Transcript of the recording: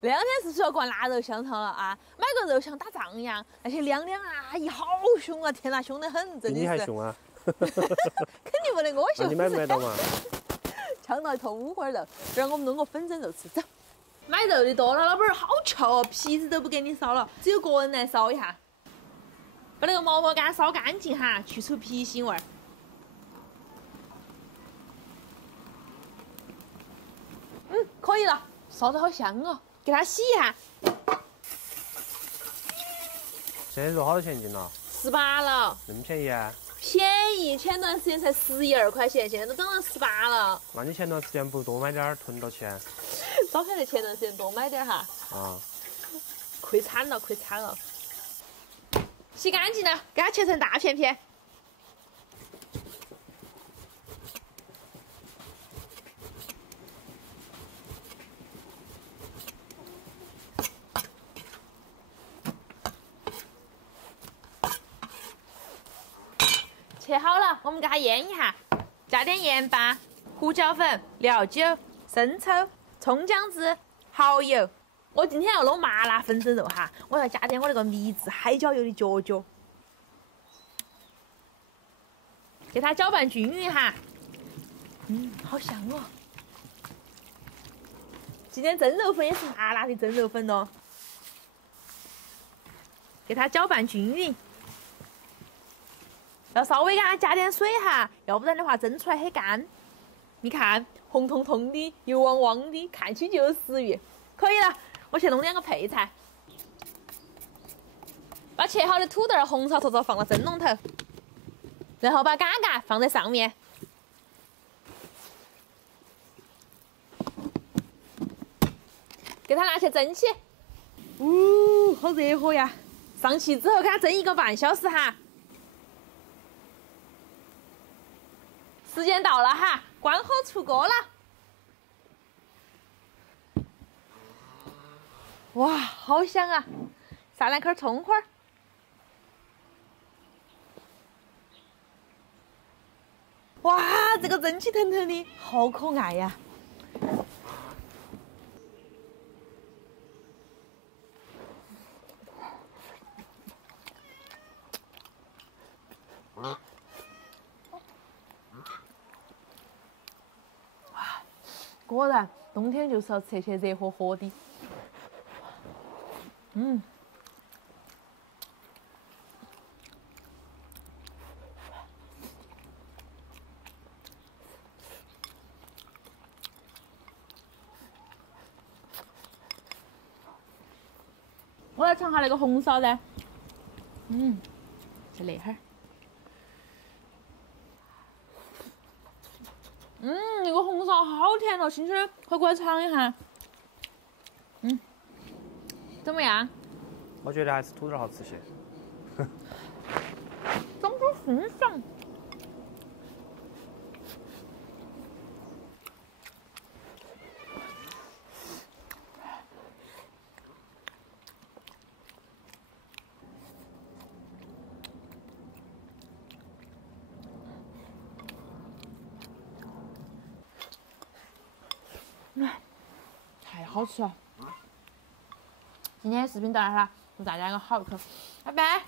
2天是出要逛腊肉香肠了啊！买个肉像打仗一样，那些娘娘阿姨好凶啊！天哪，凶得很，真的是。比你还凶啊！肯定不得我凶。你买不买到嘛？呛到一头五花肉，这儿我们弄个粉蒸肉吃。走。买肉的多了，老板儿好巧哦，皮子都不给你烧了，只有个人来烧一下，把那个毛毛干烧干净哈，去除皮腥味儿。可以了，烧得好香哦。 给它洗一下。现在肉好多钱一斤了？18了。那么便宜啊？便宜，前段时间才11、2块钱，现在都涨到18了。那你前段时间不多买点儿，囤到钱？早晓得前段时间多买点哈。啊。亏惨了，亏惨了。洗干净了，给它切成大片片。 切好了，我们给它腌一下，加点盐巴、胡椒粉、料酒、生抽、葱姜汁、蚝油。我今天要弄麻辣粉蒸肉哈，我要加点我那个秘制海椒油的角角，给它搅拌均匀哈。好香哦！今天蒸肉粉也是麻辣的蒸肉粉哦，给它搅拌均匀。 要稍微给它加点水哈，要不然的话蒸出来很干。你看，红彤彤的，油汪汪的，看起就有食欲。可以了，我去弄2个配菜。把切好的土豆、红烧坨坨放到蒸笼头，然后把嘎嘎放在上面。给它拿去蒸起。好热火呀！上气之后给它蒸1个半小时哈。 时间到了哈，关火出锅了。哇，好香啊！撒2颗葱花儿。哇，这个蒸气腾腾的，好可爱呀！果然，冬天就是要吃这些热火火的。我来尝下那个红烧的。就那会儿。那个红烧好甜哦，亲亲，快过来尝一下。怎么样？我觉得还是土豆好吃些。长得清爽。太好吃了！今天视频到这儿了，祝大家有个好一口，拜拜。